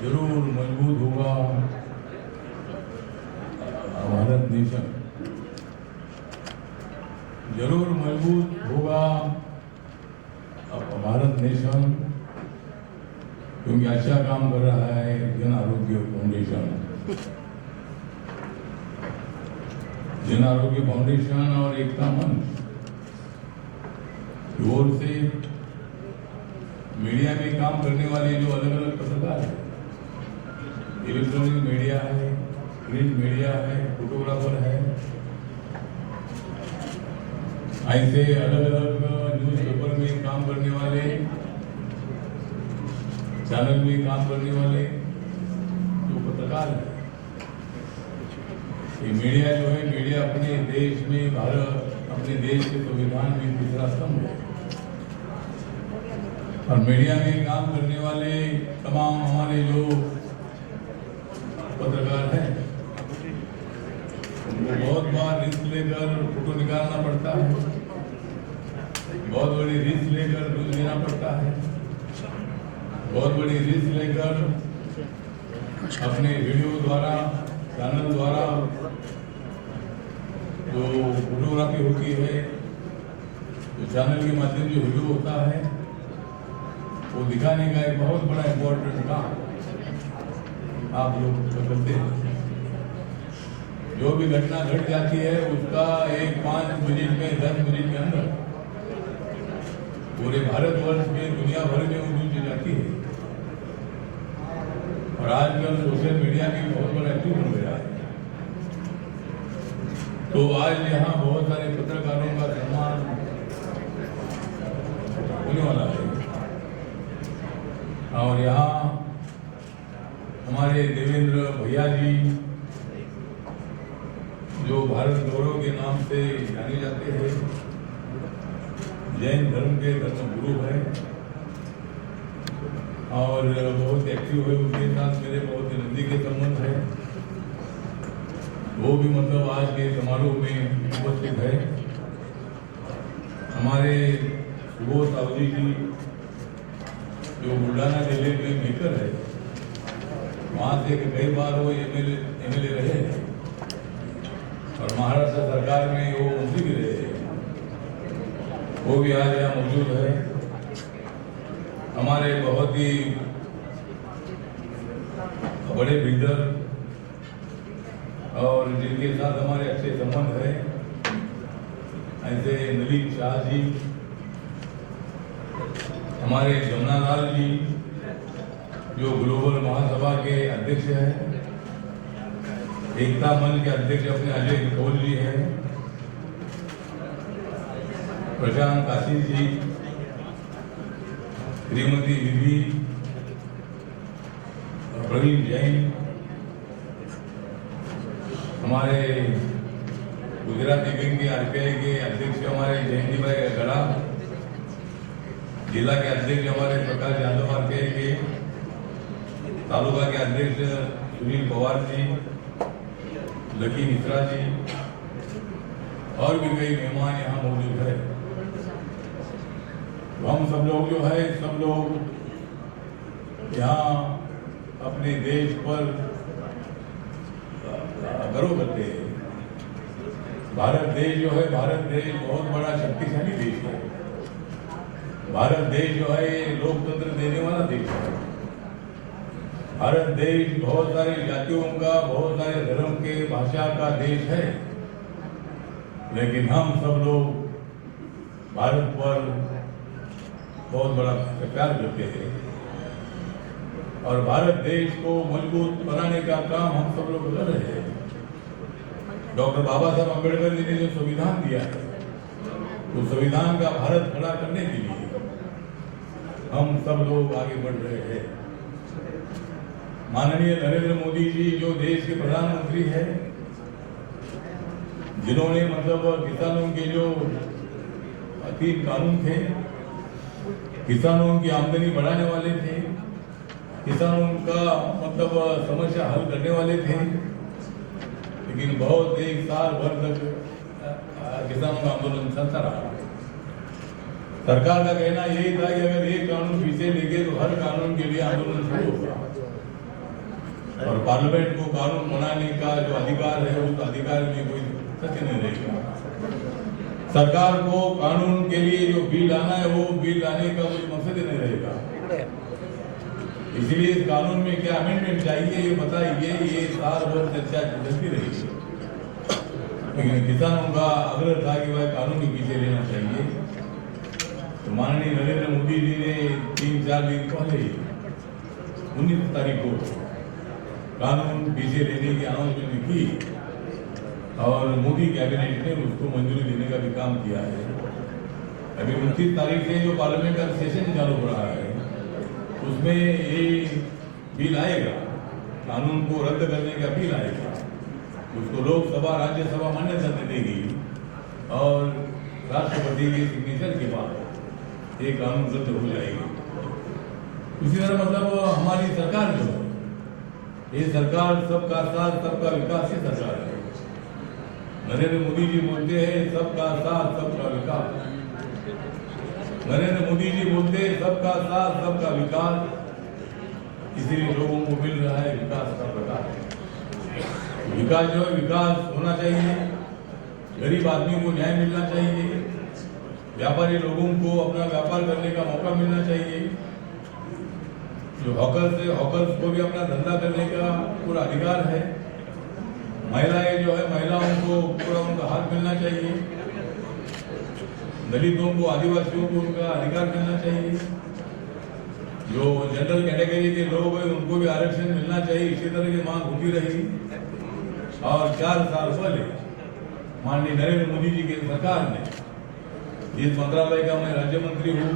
जरूर मजबूत होगा भारत नेशन, जरूर मजबूत होगा भारत नेशन, क्योंकि अच्छा काम कर रहा है जन आरोग्य फाउंडेशन। जन आरोग्य फाउंडेशन और एकता मंच की ओर से मीडिया में काम करने वाले जो अलग अलग पत्रकार हैं, इलेक्ट्रॉनिक मीडिया है, प्रिंट मीडिया है, फोटोग्राफर है, ऐसे अलग अलग न्यूज़पेपर में काम करने वाले, चैनल में काम करने वाले जो पत्रकार हैं, ये मीडिया जो है, मीडिया अपने देश में, भारत अपने देश के संविधान में तीसरा स्तंभ है। और मीडिया में काम करने वाले तमाम हमारे जो पत्रकार हैं, उनको बहुत बार रिस्क लेकर फोटो निकालना पड़ता है, बहुत बड़ी रिस्क लेकर न्यूज लेना पड़ता है, बहुत बड़ी रिस्क लेकर अपने वीडियो द्वारा, चैनल द्वारा जो फोटोग्राफी होती है, जो चैनल के माध्यम से वीडियो होता है, वो दिखाने का एक बहुत बड़ा इम्पोर्टेंट काम आप लोग करते हैं। जो भी घटना घट जाती है उसका एक 5 मिनट में, 10 मिनट के अंदर पूरे भारतवर्ष में, दुनिया भर में वो न्यूज जाती है। और आजकल सोशल मीडिया भी बहुत बड़ा एक्टिव हो गया है। तो आज यहाँ बहुत सारे पत्रकारों का सम्मान होने वाला है। और यहाँ हमारे देवेंद्र भैया जी, जो भारत गौरव के नाम से जाने जाते हैं, जैन धर्म के धर्म गुरु हैं और बहुत एक्टिव है, उनके साथ मेरे बहुत नजदीकी संबंध है। वो भी मतलब आज के समारोह में उपस्थित है। हमारे सुबोध सावजी जी, जो बुल्ढाना जिले में मेकर है, वहाँ से कई बार वो एमएलए रहे हैं और महाराष्ट्र सरकार में वो मंत्री भी रहे हैं, वो भी आज यहाँ मौजूद है। हमारे बहुत ही बड़े बिल्डर और जिनके साथ हमारे अच्छे संबंध है, ऐसे नवीन शाह जी, हमारे जमुनालाल जी, जो ग्लोबल महासभा के अध्यक्ष हैं, एकता मंच के अध्यक्ष अपने अजय निकोल जी हैं, प्रशांत आशीष जी, श्रीमती विधि, प्रवीण जैन, हमारे गुजराती विंग के आरपीआई के अध्यक्ष हमारे जयंती भाई गड़ा, जिला के अध्यक्ष हमारे प्रकाश यादव आरपीआई के, तालुका के अध्यक्ष सुनील पवार जी, लकी मिश्रा जी और भी कई मेहमान यहाँ मौजूद है। हम सब लोग जो है, सब लोग यहाँ अपने देश पर गर्व करते हैं। भारत देश जो है, भारत देश बहुत बड़ा शक्तिशाली देश है। भारत देश जो है लोकतंत्र देने वाला देश है। भारत देश बहुत सारी जातियों का, बहुत सारे धर्म के, भाषा का देश है, लेकिन हम सब लोग भारत पर बहुत बड़ा प्यार करते हैं और भारत देश को मजबूत बनाने का काम हम सब लोग कर रहे हैं। डॉक्टर बाबा साहब अम्बेडकर जी ने जो संविधान दिया है, तो संविधान का भारत खड़ा करने के लिए हम सब लोग आगे बढ़ रहे हैं। माननीय नरेंद्र मोदी जी जो देश के प्रधानमंत्री हैं, जिन्होंने मतलब किसानों के जो 3 कानून थे, किसानों की आमदनी बढ़ाने वाले थे, किसानों का मतलब समस्या हल करने वाले थे, लेकिन बहुत 1 साल भर तक किसानों का आंदोलन चलता रहा। सरकार का कहना यही था कि अगर एक कानून पीछे लेके तो हर कानून के लिए आंदोलन शुरू होगा, और पार्लियामेंट को कानून बनाने का जो अधिकार है उस अधिकार में कोई सच नहीं रहेगा। सरकार को कानून के लिए जो बिल आना है वो बिल लाने का कोई मकसद ही नहीं रहेगा। इसलिए इस कानून में क्या अमेंडमेंट चाहिए ये बताइए, ये साल भर चर्चा चलती रहेगी। लेकिन किसानों का आग्रह था कि वह कानून के पीछे लेना चाहिए। तो माननीय नरेंद्र मोदी जी ने 3-4 दिन पहले 19 तारीख को कानून पीछे लेने की अनाउंसमेंट की, और मोदी कैबिनेट ने उसको मंजूरी देने का भी काम किया है। अभी 29 तारीख से जो पार्लियामेंट का सेशन चालू हो रहा है उसमें ये बिल आएगा, कानून को रद्द करने का बिल आएगा। उसको लोकसभा राज्यसभा मान्यता दे देगी, और राष्ट्रपति के सिग्नेचर के बाद ये कानून रद्द हो जाएगी। इसी तरह मतलब हमारी सरकार जो है, ये सरकार सबका साथ सबका विकास की सरकार है। नरेंद्र मोदी जी बोलते हैं सबका साथ सबका विकास, नरेंद्र मोदी जी बोलते हैं सबका साथ सबका विकास, इसीलिए लोगों को मिल रहा है विकास का प्रकार। विकास जो है विकास होना चाहिए, गरीब आदमी को न्याय मिलना चाहिए, व्यापारी लोगों को अपना व्यापार करने का मौका मिलना चाहिए, जो हॉकर्स है हॉकर्स को भी अपना धंधा करने का पूरा अधिकार है, महिलाएं जो है महिलाओं को पूरा उनका हक मिलना चाहिए, दलितों को आदिवासियों को उनका अधिकार मिलना चाहिए, जो जनरल कैटेगरी के लोग हैं उनको भी आरक्षण मिलना चाहिए। इसी तरह की मांग होती रही, और 4 साल पहले माननीय नरेंद्र मोदी जी की सरकार ने, जिस मंत्रालय का मैं राज्य मंत्री हूँ,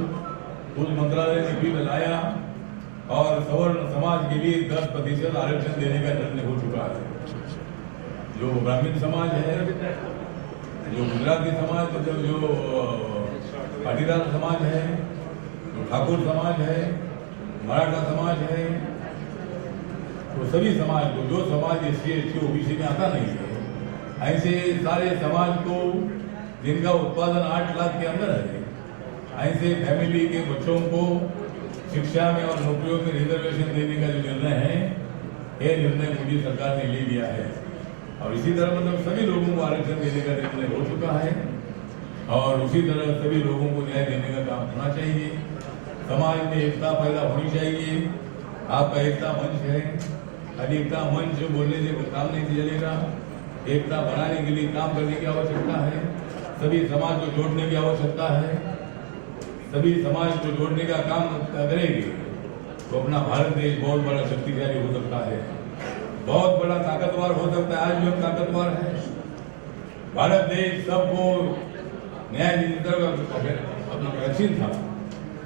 उस मंत्रालय ने बिल लाया और सवर्ण समाज के लिए 10% आरक्षण देने का निर्णय हो चुका है। जो ब्राह्मण समाज है, जो गुजराती समाज, मतलब जो पाटीदार समाज है, जो ठाकुर समाज है, मराठा समाज है, तो सभी समाज को, जो समाज SC ST OBC में आता नहीं है, ऐसे सारे समाज को जिनका उत्पादन 8 लाख के अंदर है, ऐसे फैमिली के बच्चों को शिक्षा में और नौकरियों में रिजर्वेशन देने का जो निर्णय है, ये निर्णय मोदी सरकार ने ले लिया है। और इसी तरह मतलब सभी लोगों को आरक्षण देने का निर्णय हो चुका है, और उसी तरह सभी लोगों को न्याय देने का काम होना चाहिए। समाज में एकता पैदा होनी चाहिए। आपका एकता मंच है, एकता मंच बोलने से काम नहीं चलेगा, एकता बनाने के लिए काम करने की आवश्यकता है, सभी समाज को जोड़ने की आवश्यकता है। सभी समाज को जोड़ने का काम करेंगे तो अपना भारत देश बहुत बड़ा शक्तिशाली हो सकता है, बहुत बड़ा ताकतवर हो सकता है। आज भी हम ताकतवर है। भारत देश सबको न्याय अपना वैक्सीन था,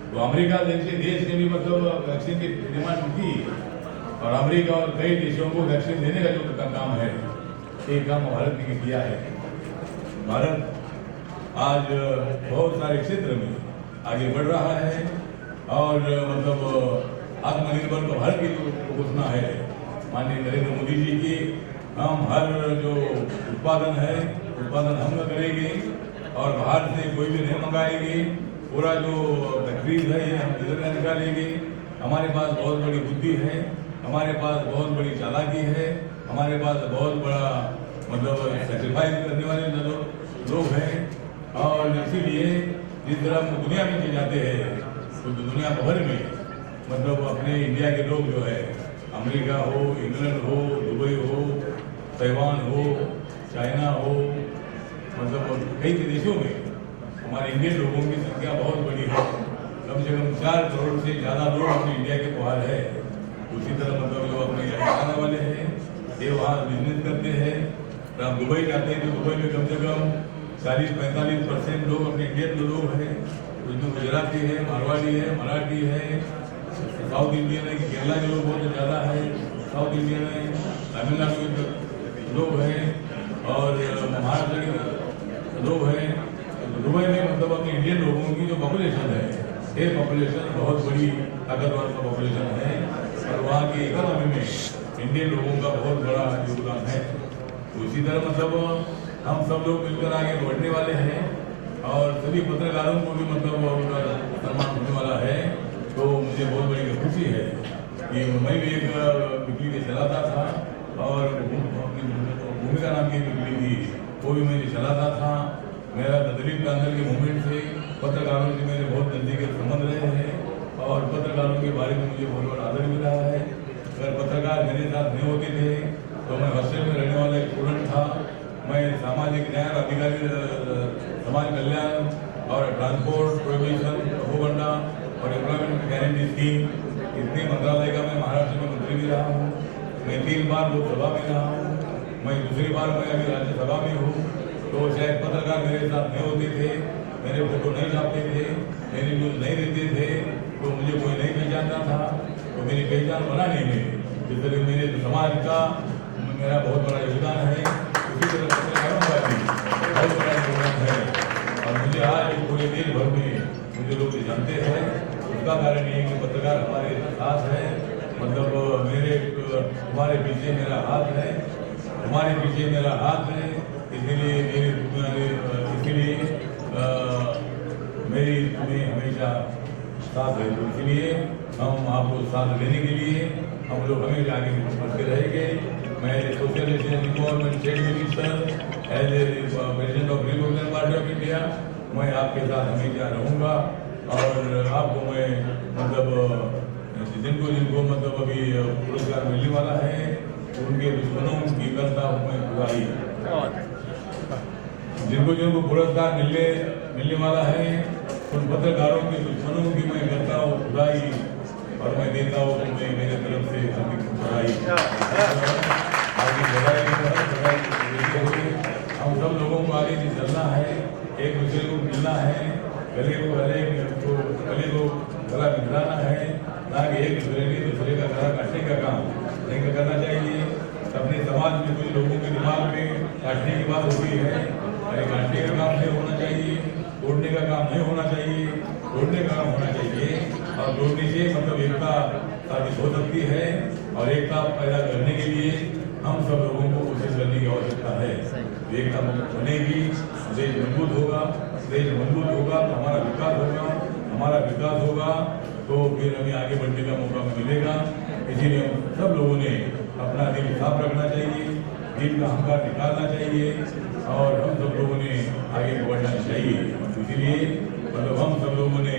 तो अमेरिका जैसे देश ने भी मतलब वैक्सीन की डिमांड की, और अमेरिका और कई देशों को वैक्सीन देने का जो काम है, ये काम भारत ने किया है। भारत आज बहुत सारे क्षेत्र में आगे बढ़ रहा है, और मतलब आत्मनिर्भर भारत की घोषणा है माननीय नरेंद्र मोदी जी की। हम हर जो उत्पादन है, उत्पादन हम करेंगे, और बाहर से कोई भी नहीं मंगाएंगे। पूरा जो फैक्ट्रीज है ये हम इधर का निकालेंगे। हमारे पास बहुत बड़ी बुद्धि है, हमारे पास बहुत बड़ी चालाकी है, हमारे पास बहुत बड़ा मतलब सेक्रीफाइस करने वाले लोग हैं। और इसीलिए जिस तरह हम दुनिया में चले जाते हैं, तो दुनिया भर में मतलब अपने इंडिया के लोग जो है, अमेरिका हो, इंग्लैंड हो, दुबई हो, ताइवान हो, चाइना हो, मतलब कई देशों में हमारे इंडियन लोगों की संख्या बहुत बड़ी है। कम से कम 4 करोड़ से ज़्यादा लोग अपने इंडिया के बाहर है। उसी तरह मतलब जो अपने आने वाले हैं ये वहाँ बिजनेस करते हैं। तो आप दुबई जाते हैं तो दुबई में कम से कम 40-45% लोग अपने इंडियन लोग हैं। उसमें गुजराती है, मारवाड़ी है, मराठी है, साउथ इंडियन है, केरला के लोग बहुत ज़्यादा है, साउथ इंडियन है, तमिलनाडु के लोग हैं, और महाराष्ट्र के लोग हैं। दुबई में मतलब अपने इंडियन लोगों की जो पॉपुलेशन है, ये पॉपुलेशन बहुत बड़ी ताकतवर का पॉपुलेशन है, और वहाँ की इकोनॉमी में इंडियन लोगों का बहुत बड़ा योगदान है। उसी तरह मतलब हम सब लोग मिलकर आगे बढ़ने वाले हैं, और सभी पत्रकारों को भी मतलब उनका सम्मान होने वाला है। तो मुझे बहुत बड़ी खुशी है कि मैं भी एक बिजली चलाता था और अपनी भूमिका नाम की बिजली थी वो भी मैं चलाता था। मेरा तदरीब के अंदर के मूवमेंट से पत्रकारों से मेरे बहुत नज़दीक संबंध रहे हैं और पत्रकारों के बारे में मुझे बहुत बड़ा आदर मिला है। अगर पत्रकार मेरे साथ नहीं होते थे तो मैं हॉस्टल में रहने वाला एक स्टूडेंट था। मैं सामाजिक न्याय अधिकारी समाज कल्याण और ट्रांसपोर्ट प्रोहिबिशन भूखंडा और एम्प्लॉयमेंट गारंटी स्कीम इतने मंत्रालय का मैं महाराष्ट्र में मंत्री भी रहा हूँ। मैं 3 बार लोकसभा में रहा हूँ। मैं दूसरी बार मैं अभी राज्यसभा में हूँ। तो शायद पत्रकार मेरे साथ नहीं होते थे, मेरे फोटो नहीं छापते थे, मेरी न्यूज़ नहीं देते थे तो मुझे कोई नहीं पहचानता था। तो मेरी पहचान बनाने में जिस तरह मेरे समाज का मेरा बहुत बड़ा योगदान है, उसी तरह पत्रकारों का भी बहुत बड़ा योगदान है। और मुझे आज पूरे देश भर में मुझे लोग जानते हैं। उसका कारण ये है कि पत्रकार हमारे साथ है। मतलब हमारे पीछे मेरा हाथ है, हमारे पीछे मेरा हाथ है। इसीलिए मेरी तुम्हें हमेशा साथ है। तो इसलिए हम आपको साथ देने के लिए हम लोग हमेशा आगे बढ़ते रहेंगे। मैं social government state minister as a president of Republican Party of India मैं आपके साथ हमेशा रहूँगा। और आपको मैं मतलब जिनको मतलब अभी पुरस्कार मिलने वाला है उनके दुश्मनों की करता हूँ मैं बुराई। जिनको पुरस्कार मिलने वाला है उन पत्रकारों के दुश्मनों की मैं करता हूँ बुराई और मैं देता हूँ तुम्हें मेरे तरफ से बुराई। हम सब लोगों को आगे से चलना है, एक दूसरे को मिलना है, गले को गला मिलाना है, ना कि एक दूसरे का गला काटने का काम नहीं करना चाहिए। अपने समाज में कुछ लोगों के दिमाग में काटने की बात होती है, अरे काटने का काम नहीं होना चाहिए, तोड़ने का काम नहीं होना चाहिए, तोड़ने का काम होना चाहिए। और तोड़ने से मतलब एकता साबित हो सकती है और एकता पैदा करने के लिए हम सब लोगों को कोशिश करने की आवश्यकता है। एकता बनेगी, देश मजबूत होगा, देश मजबूत होगा तो हमारा विकास होगा तो फिर हमें आगे बढ़ने का मौका मिलेगा। इसीलिए हम सब लोगों ने अपना दिल साफ रखना चाहिए, दिल का अहंकार निकालना चाहिए और हम सब लोगों ने आगे बढ़ना चाहिए। इसीलिए मतलब हम सब लोगों ने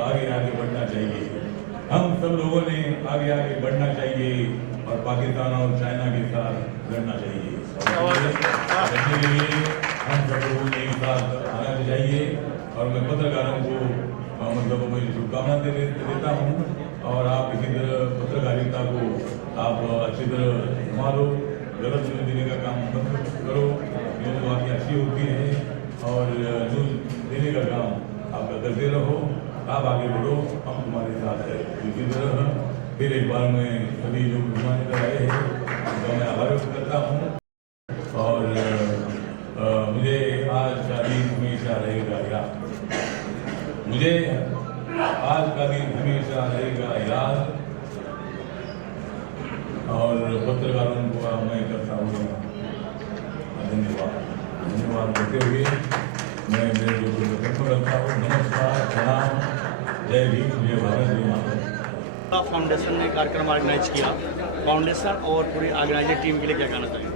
आगे बढ़ना चाहिए, हम सब लोगों ने आगे बढ़ना चाहिए और पाकिस्तान और चाइना के साथ लड़ना चाहिए। लड़ने के लिए हम सब लोगों ने एक साथ आना चाहिए। और मैं पत्रकारों को मतलब मैं शुभकामना देता हूँ और आप इसी तरह पत्रकारिता को आप अच्छी तरह संभालो, गलत न्यूज़ देने का काम मत करो। न्यूज़ आपकी अच्छी होती है और न्यूज़ देने का काम आप करते रहो, आप आगे बढ़ो, हम तुम्हारे साथ है। इसी तरह फिर एक बार मैं सभी जो मेहमान आए हैं उनका मैं आभार व्यक्त करता हूँ। और मुझे आज का दिन हमेशा रहेगा याद, मुझे आज का दिन हमेशा रहेगा याद। और पत्रकारों को मैं करता हूँ धन्यवाद देते हुए मैं मेरे जो करता हूँ। नमस्कार, प्रणाम, जय भीम, जय भारत, जय माता। फाउंडेशन ने कार्यक्रम ऑर्गेनाइज किया, फाउंडेशन और पूरी ऑर्गेनाइजिंग टीम के लिए क्या कहना चाहिए?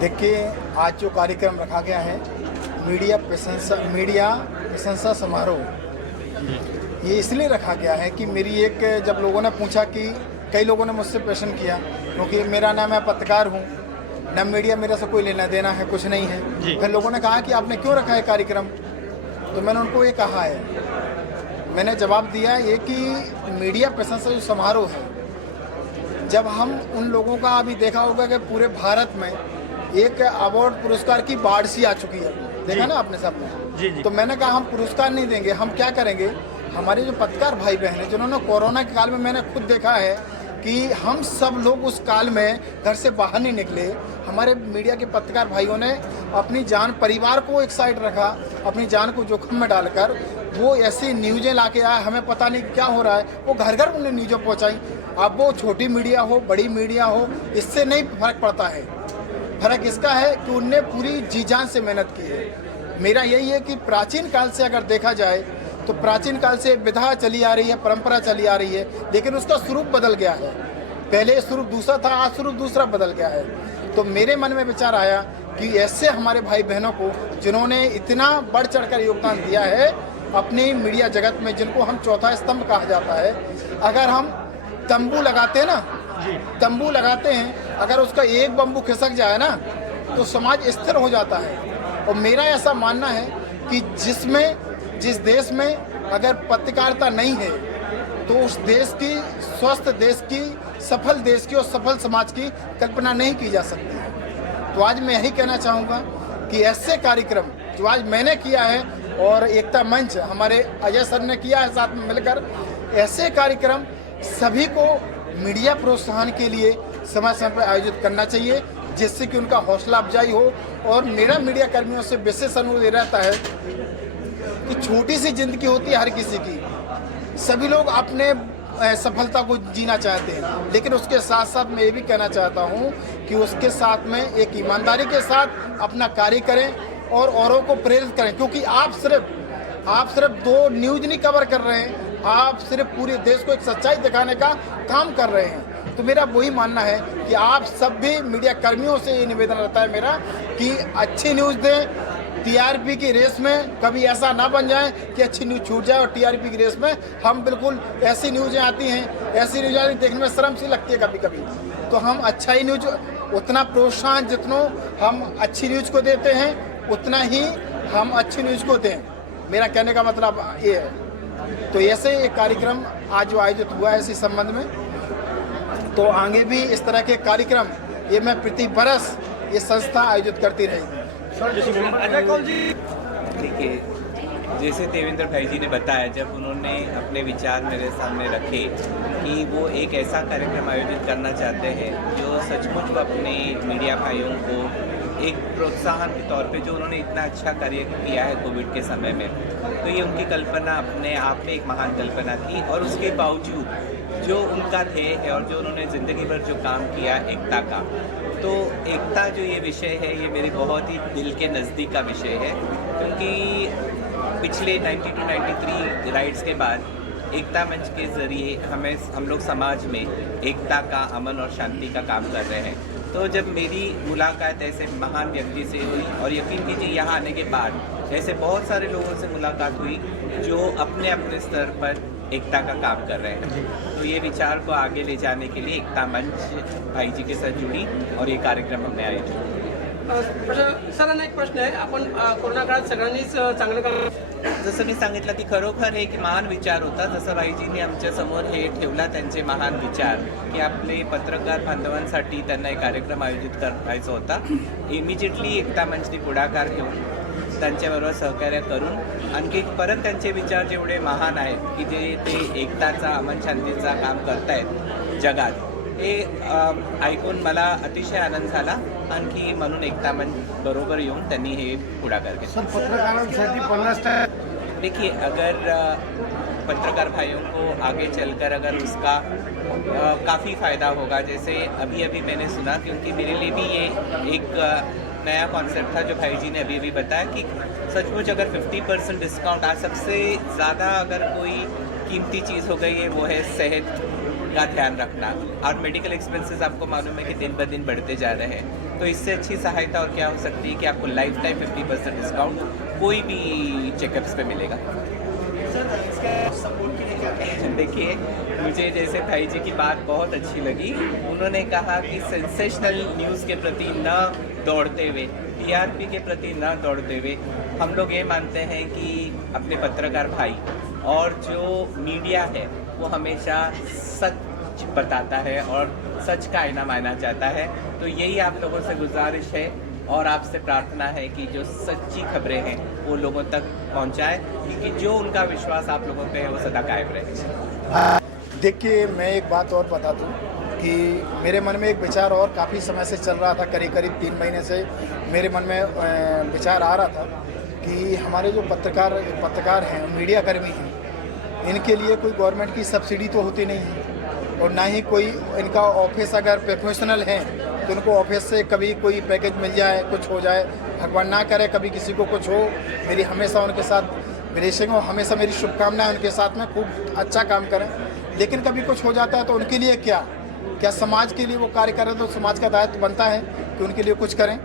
देखिए, आज जो कार्यक्रम रखा गया है मीडिया प्रशंसा समारोह, ये इसलिए रखा गया है कि मेरी एक जब लोगों ने पूछा कि कई लोगों ने मुझसे प्रश्न किया, क्योंकि मेरा नाम है पत्रकार हूँ, न मीडिया मेरे से कोई लेना देना है, कुछ नहीं है। फिर लोगों ने कहा कि आपने क्यों रखा है कार्यक्रम, तो मैंने उनको ये कहा है, मैंने जवाब दिया ये कि मीडिया प्रशंसा जो समारोह है, जब हम उन लोगों का अभी देखा होगा कि पूरे भारत में एक अवार्ड पुरस्कार की बाढ़ सी आ चुकी है, देखा ना आपने सबने। तो मैंने कहा हम पुरस्कार नहीं देंगे, हम क्या करेंगे, हमारे जो पत्रकार भाई बहन हैं जिन्होंने कोरोना के काल में, मैंने खुद देखा है कि हम सब लोग उस काल में घर से बाहर नहीं निकले, हमारे मीडिया के पत्रकार भाइयों ने अपनी जान, परिवार को एक साइड रखा, अपनी जान को जोखिम में डालकर वो ऐसी न्यूज़ें ला के आए, हमें पता नहीं क्या हो रहा है, वो घर घर उन्हें न्यूज़ें पहुँचाई। अब वो छोटी मीडिया हो, बड़ी मीडिया हो, इससे नहीं फर्क पड़ता है। फर्क इसका है कि उनने पूरी जी जान से मेहनत की है। मेरा यही है कि प्राचीन काल से अगर देखा जाए तो प्राचीन काल से विधा चली आ रही है, परंपरा चली आ रही है, लेकिन उसका स्वरूप बदल गया है। पहले स्वरूप दूसरा था, आज स्वरूप दूसरा बदल गया है। तो मेरे मन में विचार आया कि ऐसे हमारे भाई बहनों को जिन्होंने इतना बढ़ चढ़कर योगदान दिया है अपनी मीडिया जगत में, जिनको हम चौथा स्तंभ कहा जाता है, अगर हम तंबू लगाते हैं ना, तंबू लगाते हैं, अगर उसका एक बम्बू खिसक जाए ना तो समाज स्थिर हो जाता है। और मेरा ऐसा मानना है कि जिस देश में अगर पत्रकारिता नहीं है तो उस देश की, स्वस्थ देश की, सफल देश की और सफल समाज की कल्पना नहीं की जा सकती है। तो आज मैं यही कहना चाहूँगा कि ऐसे कार्यक्रम जो आज मैंने किया है और एकता मंच हमारे अजय सर ने किया है साथ में मिलकर, ऐसे कार्यक्रम सभी को मीडिया प्रोत्साहन के लिए समय समय पर आयोजित करना चाहिए, जिससे कि उनका हौसला अफजाई हो। और मेरा मीडिया कर्मियों से विशेष अनुरोध रहता है कि छोटी सी जिंदगी होती है हर किसी की, सभी लोग अपने सफलता को जीना चाहते हैं, लेकिन उसके साथ साथ मैं ये भी कहना चाहता हूँ कि उसके साथ में एक ईमानदारी के साथ अपना कार्य करें और औरों को प्रेरित करें, क्योंकि आप सिर्फ 2 न्यूज़ नहीं कवर कर रहे हैं, आप सिर्फ पूरे देश को एक सच्चाई दिखाने का काम कर रहे हैं। तो मेरा वही मानना है कि आप सब भी मीडिया कर्मियों से ये निवेदन रहता है मेरा कि अच्छी न्यूज़ दें। टीआरपी की रेस में कभी ऐसा ना बन जाए कि अच्छी न्यूज़ छूट जाए, और टीआरपी की रेस में हम बिल्कुल ऐसी न्यूज़ें आती हैं, ऐसी न्यूज़ देखने में शर्म सी लगती है कभी कभी। तो हम अच्छा ही न्यूज़, उतना प्रोत्साहन जितना हम अच्छी न्यूज़ को देते हैं उतना ही हम अच्छी न्यूज़ को दें, मेरा कहने का मतलब ये है। तो ऐसे एक कार्यक्रम आज जो आयोजित हुआ है इसी संबंध में, तो आगे भी इस तरह के कार्यक्रम ये मैं प्रति बरस ये संस्था आयोजित करती रहेगी। देखिए, जैसे देवेंद्र भाई जी ने बताया, जब उन्होंने अपने विचार मेरे सामने रखे कि वो एक ऐसा कार्यक्रम आयोजित करना चाहते हैं जो सचमुच अपने मीडिया भाइयों को एक प्रोत्साहन के तौर पे, जो उन्होंने इतना अच्छा कार्य किया है कोविड के समय में, तो ये उनकी कल्पना अपने आप में एक महान कल्पना थी। और उसके बावजूद जो उनका ध्येय है और जो उन्होंने ज़िंदगी भर जो काम किया एकता का, तो एकता जो ये विषय है ये मेरे बहुत ही दिल के नज़दीक का विषय है, क्योंकि पिछले 92-93 राइट्स के बाद एकता मंच के ज़रिए हम लोग समाज में एकता का, अमन और शांति का काम कर रहे हैं। तो जब मेरी मुलाकात ऐसे महान व्यक्ति से हुई, और यकीन कीजिए यहाँ आने के बाद ऐसे बहुत सारे लोगों से मुलाकात हुई जो अपने अपने स्तर पर एकता का काम कर रहे हैं, तो ये विचार को आगे ले जाने के लिए एकता मंच भाई जी के साथ जुड़ी और ये कार्यक्रम हमने आयोजित किया। सरांना एक प्रश्न आहे, आपण कोरोना काळात सगळ्यांनीच चांगलं काम, जसं मी सांगितलं की खरोखर एक महान विचार होता, जसं भाईजींनी आमच्या समोर हे ठेवला त्यांचे महान विचार की आपले पत्रकार बांधवांसाठी त्यांना एक कार्यक्रम आयोजित करायचा होता। इमिजिएटली एकता मंचने पुढाकार घेऊन त्यांच्याबरोबर सहकार्य करून आणखी परत त्यांचे विचार जेवढे महान आहेत की जे ते एकताचा, अमन शांतीचा काम करतायत जगात, हे ऐकून मला अतिशय आनंद झाला। आणखी म्हणून एकता मंच बरोबर येऊन त्यांनी हे पुढाकार घेतला। पत्रकारांसाठी 50%। देखिए, अगर पत्रकार भाइयों को आगे चलकर अगर उसका काफ़ी फ़ायदा होगा, जैसे अभी मैंने सुना, क्योंकि मेरे लिए भी ये एक नया कॉन्सेप्ट था जो भाई जी ने अभी बताया कि सचमुच अगर 50% डिस्काउंट, आज सबसे ज़्यादा अगर कोई कीमती चीज़ हो गई है वो है सेहत का ध्यान रखना, और मेडिकल एक्सपेंसेस आपको मालूम है कि दिन ब दिन बढ़ते जा रहे हैं। तो इससे अच्छी सहायता और क्या हो सकती है कि आपको लाइफ टाइम 50% डिस्काउंट कोई भी चेकअप्स पे मिलेगा। देखिए, मुझे जैसे भाई जी की बात बहुत अच्छी लगी, उन्होंने कहा कि सेंसेशनल न्यूज़ के प्रति न दौड़ते हुए, टीआरपी के प्रति न दौड़ते हुए, हम लोग ये मानते हैं कि अपने पत्रकार भाई और जो मीडिया है वो हमेशा सच बताता है और सच का आईना मानना चाहता है। तो यही आप लोगों से गुजारिश है और आपसे प्रार्थना है कि जो सच्ची खबरें हैं वो लोगों तक पहुंचाए, क्योंकि जो उनका विश्वास आप लोगों पे है वो सदा कायम रहे। देखिए, मैं एक बात और बता दूं कि मेरे मन में एक विचार और काफ़ी समय से चल रहा था, करीब 3 महीने से मेरे मन में विचार आ रहा था कि हमारे जो पत्रकार हैं, मीडिया कर्मी हैं, इनके लिए कोई गवर्नमेंट की सब्सिडी तो होती नहीं है, और ना ही कोई इनका ऑफिस, अगर प्रोफेशनल हैं तो उनको ऑफिस से कभी कोई पैकेज मिल जाए, कुछ हो जाए भगवान ना करे कभी किसी को कुछ हो, मेरी हमेशा उनके साथ ब्लेसिंग हो, हमेशा मेरी शुभकामनाएं उनके साथ में खूब अच्छा काम करें। लेकिन कभी कुछ हो जाता है तो उनके लिए क्या समाज के लिए वो कार्य करें, तो समाज का दायित्व बनता है कि उनके लिए कुछ करें।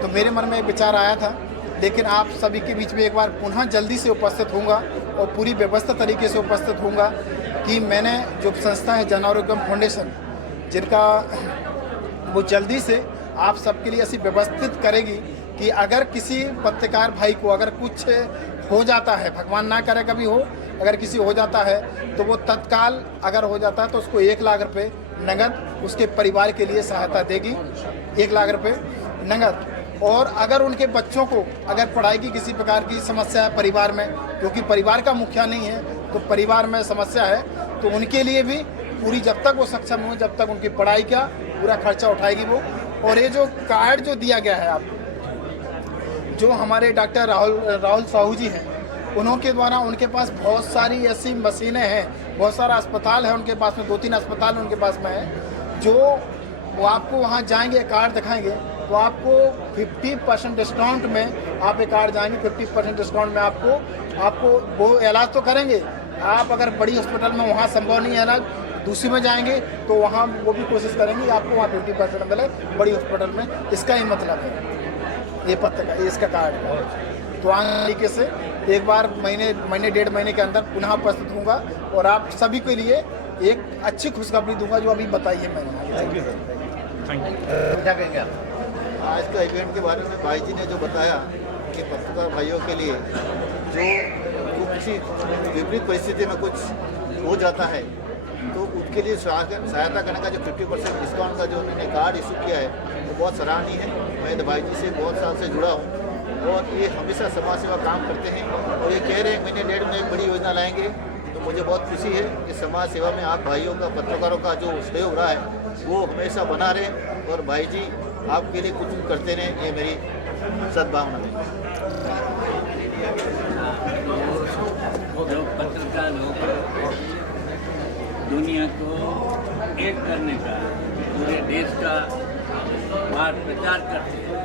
तो मेरे मन में एक विचार आया था, लेकिन आप सभी के बीच में एक बार पुनः जल्दी से उपस्थित होऊंगा और पूरी व्यवस्थित तरीके से उपस्थित होऊंगा कि मैंने जो संस्था है जन आरोग्यम फाउंडेशन, जिनका वो जल्दी से आप सबके लिए ऐसी व्यवस्थित करेगी कि अगर किसी पत्रकार भाई को अगर कुछ हो जाता है, भगवान ना करे कभी हो, अगर किसी हो जाता है तो वो तत्काल अगर हो जाता है तो उसको 1 लाख रुपए नगद उसके परिवार के लिए सहायता देगी, 1 लाख रुपए नगद। और अगर उनके बच्चों को अगर पढ़ाई की किसी प्रकार की समस्या है परिवार में, क्योंकि परिवार का मुखिया नहीं है तो परिवार में समस्या है, तो उनके लिए भी पूरी जब तक वो सक्षम हो, जब तक उनकी पढ़ाई का पूरा खर्चा उठाएगी वो। और ये जो कार्ड जो दिया गया है, आप जो हमारे डॉक्टर राहुल साहू जी हैं, उनके द्वारा उनके पास बहुत सारी ऐसी मशीनें हैं, बहुत सारा अस्पताल है उनके पास में, 2-3 अस्पताल उनके पास में है, जो वो आपको वहाँ जाएंगे कार्ड दिखाएंगे तो आपको 50% डिस्काउंट में आप एक कार्ड जाएंगे, 50% डिस्काउंट में आपको वो इलाज तो करेंगे। आप अगर बड़ी हॉस्पिटल में वहाँ संभव नहीं है इलाज, दूसरी में जाएंगे तो वहाँ वो भी कोशिश करेंगे आपको वहाँ 50% मिले बड़ी हॉस्पिटल में। इसका ही मतलब है ये पत्र का, इसका कार्ड का। तो आगे तरीके से एक बार महीने 1.5 महीने के अंदर पुनः उपस्थित होऊंगा और आप सभी के लिए एक अच्छी खुशखबरी दूंगा जो अभी बताई है मैंने। Thank you sir. क्या कहेंगे आप? आज का इवेंट के बारे में भाई जी ने जो बताया कि पत्रकार भाइयों के लिए जो किसी विपरीत परिस्थिति में कुछ हो जाता है तो उसके लिए सहायता करने का जो 50% डिस्काउंट का जो उन्होंने कार्ड इशू किया है वो बहुत सराहनीय है। मैं भाई जी से बहुत साल से जुड़ा हूँ और ये हमेशा समाज सेवा काम करते हैं और ये कह रहे हैं महीने 1.5 में एक बड़ी योजना लाएंगे, तो मुझे बहुत खुशी है कि समाज सेवा में आप भाइयों का, पत्रकारों का जो सहयोग रहा है वो हमेशा बना रहे और भाई जी आपके लिए कुछ करते रहें, ये मेरी सद्भावना है। जो पत्रकार लोग दुनिया को एक करने का, पूरे देश का बाहर प्रचार करते हैं,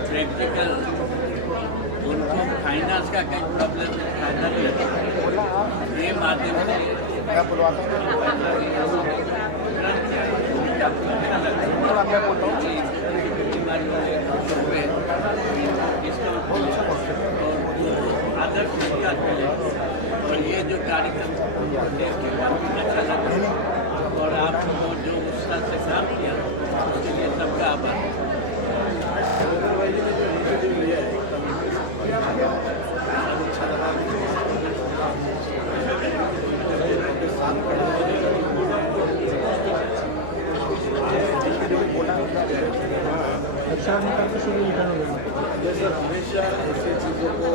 प्रैक्टिकल उनको फाइनेंस का कई प्रॉब्लम फायदा नहीं है, ये माध्यम से आदर्श विद्या और ये जो कार्यक्रम देश के काफी अच्छा लगा और आपको जो उत्साह से काम किया उसके लिए सबका आभार। हमेशा ऐसी चीज़ों को